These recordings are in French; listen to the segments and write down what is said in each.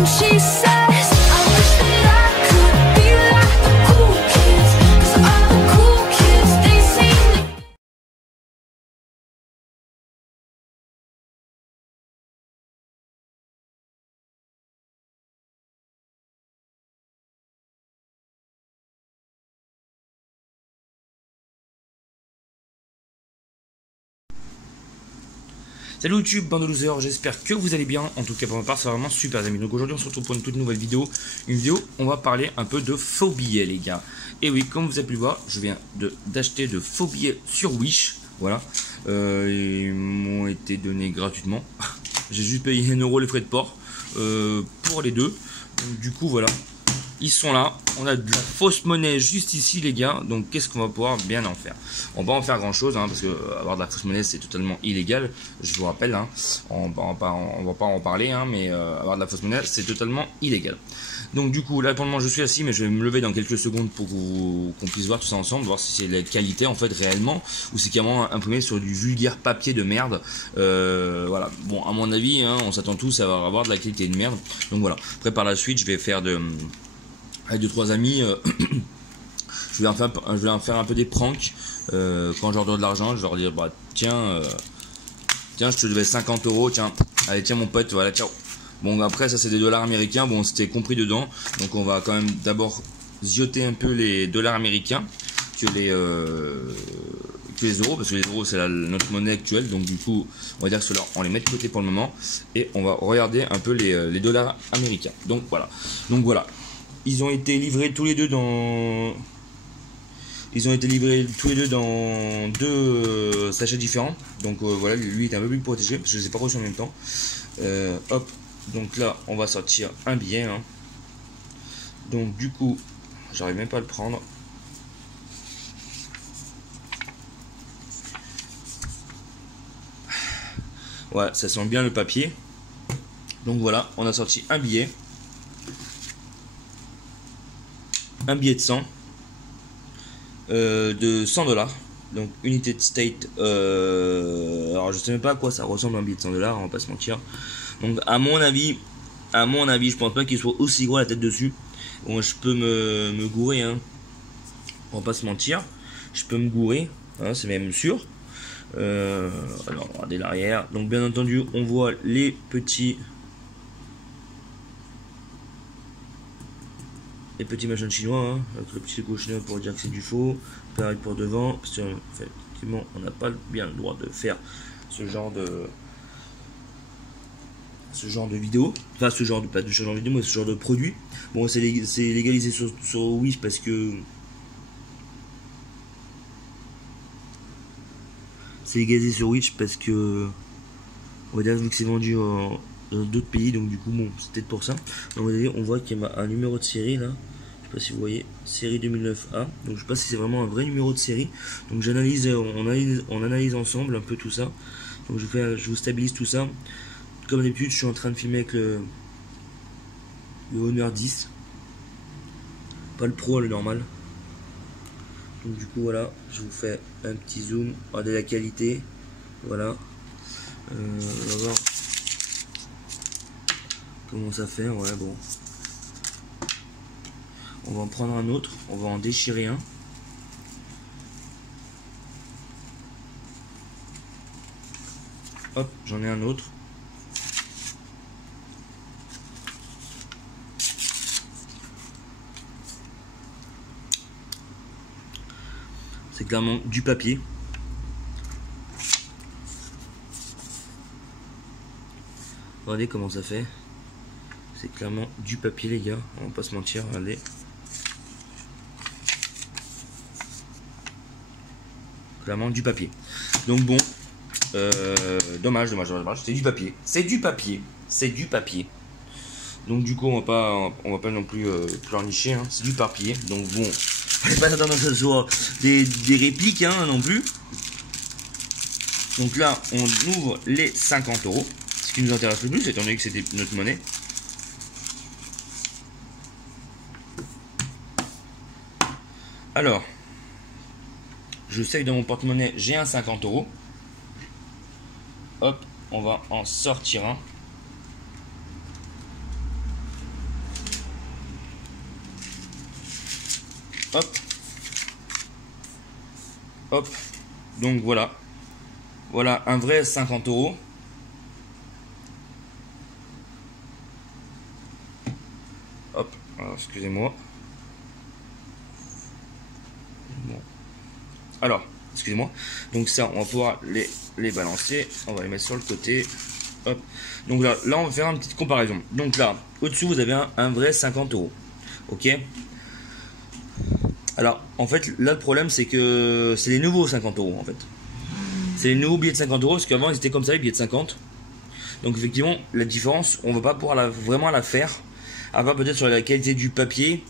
And she says, I wish that I could be like the cool kids, 'cause all the cool kids, they seem to. Salut YouTube, bande de losers, j'espère que vous allez bien. En tout cas pour ma part, c'est vraiment super amis. Donc aujourd'hui on se retrouve pour une toute nouvelle vidéo. Une vidéo, on va parler un peu de faux billets les gars. Et oui, comme vous avez pu le voir, je viens d'acheter de faux billets sur Wish. Voilà, ils m'ont été donnés gratuitement. J'ai juste payé 1 € les frais de port pour les deux. Donc du coup voilà, ils sont là. On a de la fausse monnaie juste ici les gars. Donc qu'est-ce qu'on va pouvoir bien en faire? On va pas en faire grand chose hein, parce que avoir de la fausse monnaie c'est totalement illégal. Je vous rappelle hein, on va pas en parler hein, mais avoir de la fausse monnaie c'est totalement illégal. Donc du coup là pour le moment je suis assis, mais je vais me lever dans quelques secondes pour qu'on puisse voir tout ça ensemble, voir si c'est la qualité en fait réellement ou c'est carrément imprimé sur du vulgaire papier de merde. Voilà, bon à mon avis hein, on s'attend tous à avoir de la qualité de merde. Donc voilà, après par la suite je vais faire avec 2-3 amis, je vais en faire un peu des pranks. Quand je leur donne de l'argent, je leur dire bah tiens, je te devais 50 €, tiens, allez tiens mon pote, voilà, ciao. Bon après ça c'est des dollars américains, bon c'était compris dedans, donc on va quand même d'abord zioter un peu les dollars américains que les euros, parce que les euros c'est notre monnaie actuelle, donc du coup on va dire que ceux-là on les met de côté pour le moment et on va regarder un peu les dollars américains. Donc voilà. Ils ont été livrés tous les deux dans... deux sachets différents. Donc voilà, lui est un peu plus protégé parce que je ne les ai pas reçus en même temps. Hop, donc là on va sortir un billet. Hein. Donc du coup, j'arrive même pas à le prendre. Voilà, ça sent bien le papier. Donc voilà, on a sorti un billet. Un billet de 100 de 100 $, donc United States. Alors je sais même pas à quoi ça ressemble un billet de 100 $, on va pas se mentir. Donc à mon avis je pense pas qu'il soit aussi gros la tête dessus. Bon, je peux me gourer hein. On va pas se mentir, je peux me gourer hein, c'est même sûr. Alors regardez l'arrière, donc bien entendu on voit les petits machins chinois, hein, avec le petit logo chinois pour dire que c'est du faux. Pareil pour devant, parce que effectivement on n'a pas bien le droit de faire ce genre de vidéo, enfin pas de ce genre de vidéo, mais ce genre de produit. Bon c'est légalisé sur Wish parce que on va dire vu que c'est vendu dans d'autres pays, donc du coup bon c'est peut-être pour ça. Donc, on voit qu'il y a un numéro de série là. Je sais pas si vous voyez, série 2009A. Donc je sais pas si c'est vraiment un vrai numéro de série. Donc on analyse ensemble un peu tout ça. Donc je vous stabilise tout ça. Comme d'habitude, je suis en train de filmer avec le Honor 10. Pas le Pro, le normal. Donc du coup voilà, je vous fais un petit zoom. Regardez la qualité. Voilà. On va voir comment ça fait. Ouais bon. On va en prendre un autre, on va en déchirer un. Hop, j'en ai un autre. C'est clairement du papier. Regardez comment ça fait. C'est clairement du papier les gars, on va pas se mentir, regardez. Clairement du papier. Donc bon, dommage, c'est du papier. Donc du coup on va pas non plus pleurnicher, hein. C'est du papier. Donc bon, on va pas s'attendre que ce soit des répliques hein, non plus. Donc là on ouvre les 50 €, ce qui nous intéresse le plus étant donné que c'était notre monnaie. Alors, je sais que dans mon porte-monnaie, j'ai un 50 €. Hop, on va en sortir un. Hop. Hop. Donc voilà. Voilà un vrai 50 €. Hop. Alors, excusez-moi. Bon. Alors, excusez-moi. Donc ça, on va pouvoir les balancer. On va les mettre sur le côté. Hop. Donc là, on va faire une petite comparaison. Donc là, au-dessus, vous avez un vrai 50 €. Ok. Alors, en fait, là, le problème, c'est que c'est les nouveaux 50 € en fait. C'est les nouveaux billets de 50 €, parce qu'avant, ils étaient comme ça, les billets de 50. Donc, effectivement, la différence, on va pas pouvoir vraiment la faire. À part peut-être sur la qualité du papier.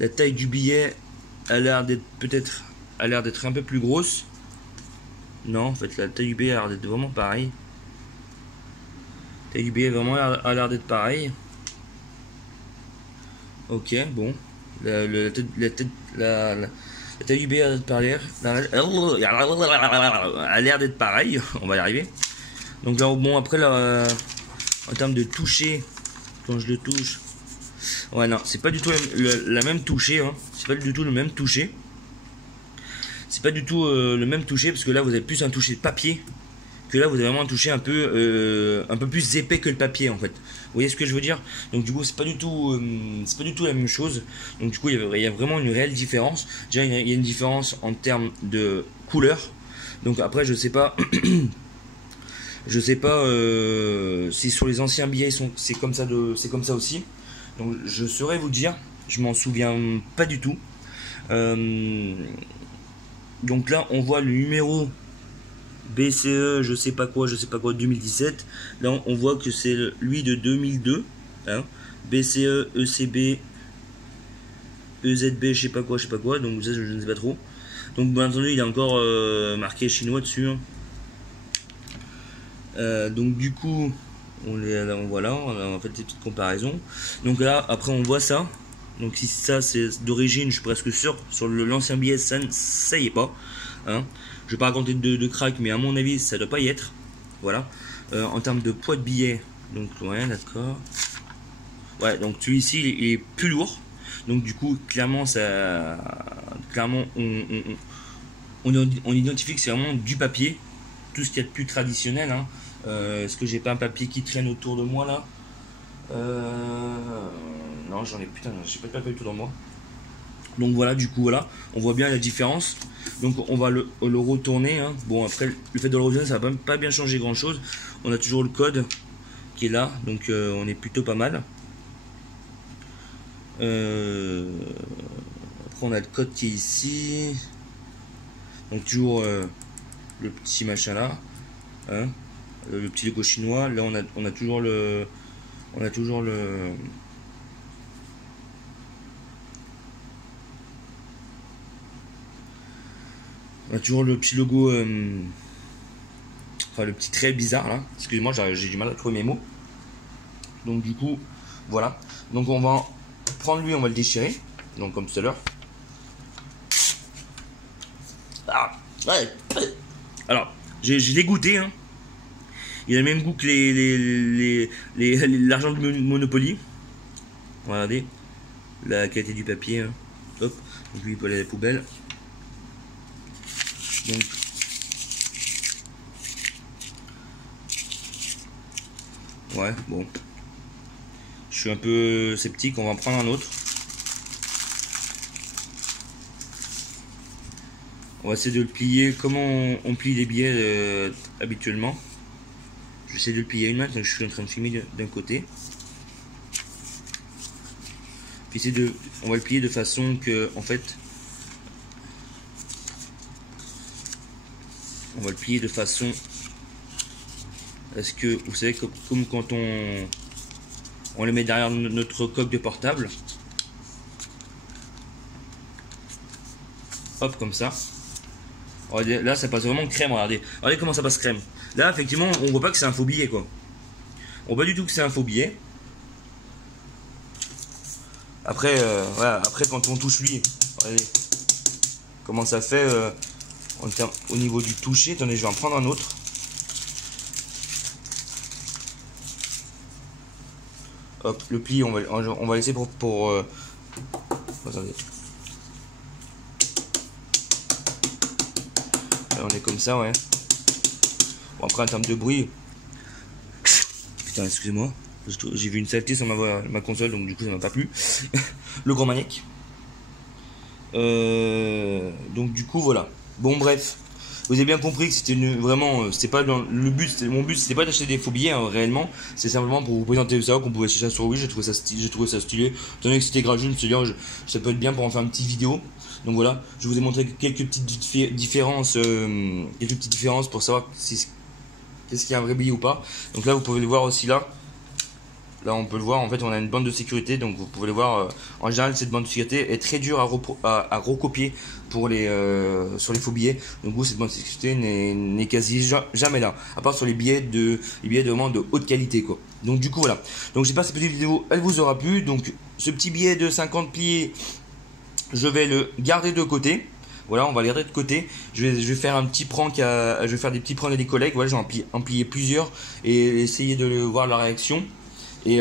La taille du billet a l'air d'être un peu plus grosse. Non, en fait, la taille du billet a l'air d'être vraiment pareil. La taille du billet vraiment a l'air d'être pareil. Ok, bon. La taille du billet a l'air d'être pareil. On va y arriver. Donc là, bon, après, là, en termes de toucher, quand je le touche, ouais, non, c'est pas du tout la même toucher. Hein. C'est pas du tout le même toucher. C'est pas du tout le même toucher, parce que là, vous avez plus un toucher de papier. Que là, vous avez vraiment un toucher un peu plus épais que le papier, en fait. Vous voyez ce que je veux dire? Donc du coup, c'est pas du tout la même chose. Donc du coup, il y a vraiment une réelle différence. Déjà, il y a une différence en termes de couleur. Donc après, je sais pas. Je sais pas si sur les anciens billets c'est comme ça aussi. Donc je saurais vous dire, je m'en souviens pas du tout. Donc là on voit le numéro BCE je sais pas quoi 2017. Là on voit que c'est lui de 2002, hein. BCE ECB EZB je sais pas quoi. Donc ça, je ne sais pas trop. Donc bien entendu il est encore marqué chinois dessus, hein. Donc du coup on a fait des petites comparaisons. Donc là après on voit ça. Donc si ça c'est d'origine, je suis presque sûr sur l'ancien billet ça y est pas, hein. Je vais pas raconter de crack, mais à mon avis ça doit pas y être. Voilà. En termes de poids de billet, donc ouais d'accord. Ouais, donc celui-ci il est plus lourd. Donc du coup clairement on identifie que c'est vraiment du papier. Tout ce qu'il y a de plus traditionnel, hein. Est-ce que j'ai pas un papier qui traîne autour de moi là? Non, j'ai pas de papier autour de moi. Donc voilà, du coup voilà, on voit bien la différence. Donc on va le retourner, hein. Bon après le fait de le retourner ça va pas bien changer grand chose. On a toujours le code qui est là, donc on est plutôt pas mal. Après on a le code qui est ici. Donc toujours le petit machin là, hein. Le petit logo chinois. Là on a toujours le on a toujours le petit logo, enfin le petit trait bizarre là. Excusez-moi, j'ai du mal à trouver mes mots. Donc du coup voilà, donc on va prendre lui, on va le déchirer, donc comme tout à l'heure. Ah, ouais. Alors j'ai dégoûté, hein. Il a le même goût que l'argent de Monopoly. Regardez la qualité du papier, hein. Hop, donc lui il peut aller à la poubelle. Donc ouais, bon, je suis un peu sceptique, on va en prendre un autre. On va essayer de le plier comme on plie les billets habituellement. Je vais essayer de le plier à une main, donc je suis en train de filmer d'un côté. Puis on va le plier de façon que, en fait, on va le plier de façon à ce que, vous savez, comme quand on le met derrière notre coque de portable. Hop, comme ça. Regardez, là, ça passe vraiment crème, regardez. Regardez comment ça passe crème. Là, effectivement, on voit pas que c'est un faux billet, quoi. On voit pas du tout que c'est un faux billet. Après, voilà, après quand on touche lui, regardez comment ça fait au niveau du toucher. Attendez, je vais en prendre un autre. Hop, le pli, on va laisser pour attendez. on est comme ça, ouais. Bon, après, en termes de bruit... Putain, excusez-moi. J'ai vu une saleté sur ma console, donc du coup, ça m'a pas plu. Le grand maniaque. Donc, du coup, voilà. Bon, bref. Vous avez bien compris que c'était vraiment... c'était pas dans le but, mon but, c'était pas d'acheter des faux billets, hein, réellement. C'est simplement pour vous présenter ça, qu'on pouvait acheter ça sur Wish. J'ai trouvé ça stylé. Étant donné que c'était gratuit, je me suis dit, ça peut être bien pour en faire une petite vidéo. Donc voilà, je vous ai montré quelques petites différences, pour savoir qu'est-ce qu'il y a un vrai billet ou pas. Donc là, vous pouvez le voir aussi là. Là, on peut le voir. En fait, on a une bande de sécurité. Donc vous pouvez le voir. En général, cette bande de sécurité est très dure à recopier pour sur les faux billets. Donc cette bande de sécurité n'est quasi jamais là. À part sur les billets vraiment de haute qualité, quoi. Donc du coup, voilà. Donc j'espère que cette petite vidéo, elle vous aura plu. Donc ce petit billet de 50 pliés, je vais le garder de côté. Voilà, on va les garder de côté. Je vais faire un petit prank je vais faire des petits pranks à des collègues. Voilà, je vais en plier plusieurs et essayer de voir leur réaction. Et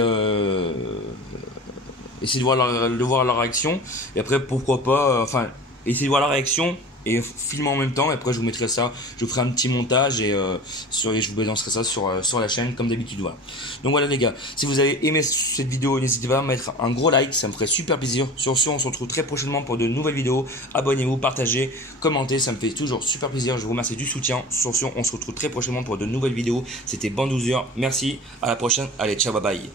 essayer de voir leur réaction. Et après, pourquoi pas, essayer de voir leur réaction et filmer en même temps. Et après, je vous mettrai ça, je vous ferai un petit montage et je vous balancerai ça sur la chaîne comme d'habitude. Voilà. Donc voilà les gars, si vous avez aimé cette vidéo, n'hésitez pas à mettre un gros like, ça me ferait super plaisir. Sur ce, on se retrouve très prochainement pour de nouvelles vidéos. Abonnez-vous, partagez, commentez, ça me fait toujours super plaisir. Je vous remercie du soutien. Sur ce, on se retrouve très prochainement pour de nouvelles vidéos. C'était Bandouzer, merci, à la prochaine. Allez, ciao, bye bye.